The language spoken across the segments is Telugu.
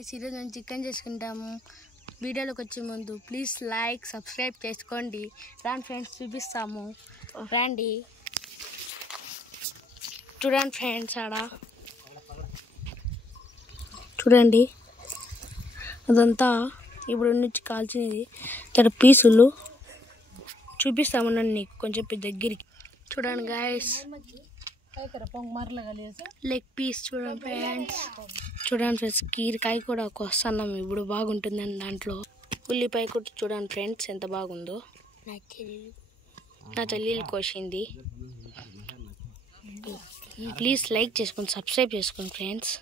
ఈరోజు మేము చికెన్ చేసుకుంటాము. వీడియోలోకి వచ్చే ముందు ప్లీజ్ లైక్ సబ్స్క్రైబ్ చేసుకోండి. రాండి ఫ్రెండ్స్, చూపిస్తాము రండి. చూడండి ఫ్రెండ్స్, ఆడ చూడండి, అదంతా ఇప్పుడు నుంచి కాల్చినది. ఇక్కడ పీసులు చూపిస్తాము నీకు కొంచెం దగ్గరికి. చూడండి గాయస్, లెగ్ పీస్ చూడండి ఫ్రెండ్స్. చూడండి ఫ్రెండ్స్, కీరకాయ కూడా వస్తున్నాం ఇప్పుడు, బాగుంటుందని దాంట్లో. ఉల్లిపాయ కూడా చూడండి ఫ్రెండ్స్ ఎంత బాగుందో. నా చెల్లెలు కోసింది. ప్లీజ్ లైక్ చేసుకోండి, సబ్స్క్రైబ్ చేసుకోండి ఫ్రెండ్స్.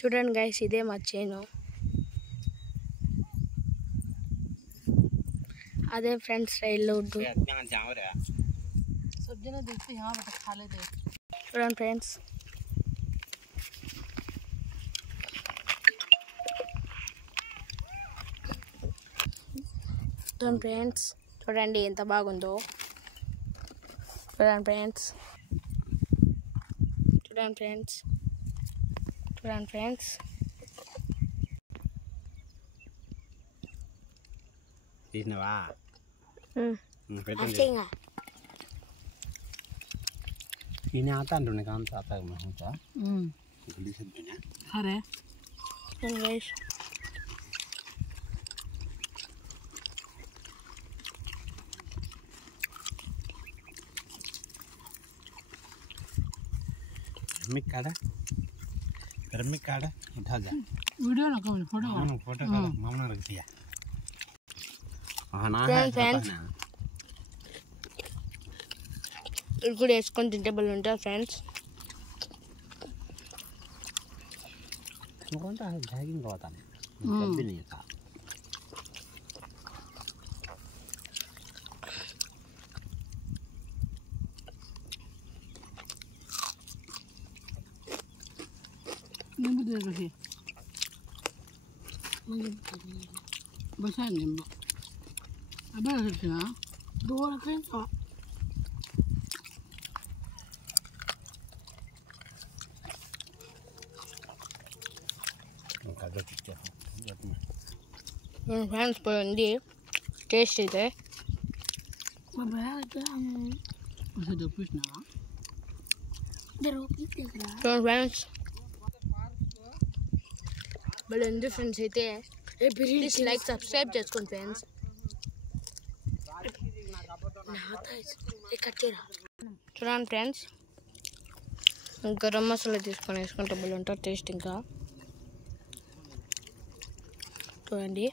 చూడండి గైస్, ఇదే మా చేను. అదే ఫ్రెండ్స్ రైల్లో చూడండి ఫ్రెండ్స్. చూడండి ఫ్రెండ్స్, చూడండి ఎంత బాగుందో. చూడండి ఫ్రెండ్స్, చూడండి ఫ్రెండ్స్, చూడండి friends. తీసినవా? ini ata ndone kan ata mah ata beli sebenarnya are guys. Remik kada uठा जा वीडियो ना कमेंट फोटो का मामला रख दिया। हां ना है ఇప్పుడు వేసుకొని తింటే బలి ఉంటుంది ఫ్రెండ్స్. ఇంకొంత జాగింగ్ అవుతాను కంపెనీ యొక్క నింబు దగ్గరికి బసా నింబు అబ్బా వచ్చినా దూరం ఫ్రెండ్స్. ఫ్రెండ్స్ పోయింది టేస్ట్ అయితే. ఫ్రెండ్స్ మళ్ళీ ఉంది ఫ్రెండ్స్ అయితే. ప్లీజ్ లైక్ సబ్స్క్రైబ్ చేసుకోండి ఫ్రెండ్స్. చూడండి ఫ్రెండ్స్, గరం మసాలా తీసుకొని వేసుకుంటే బలి ఉంటుంది టేస్ట్. ఇంకా చూడండి.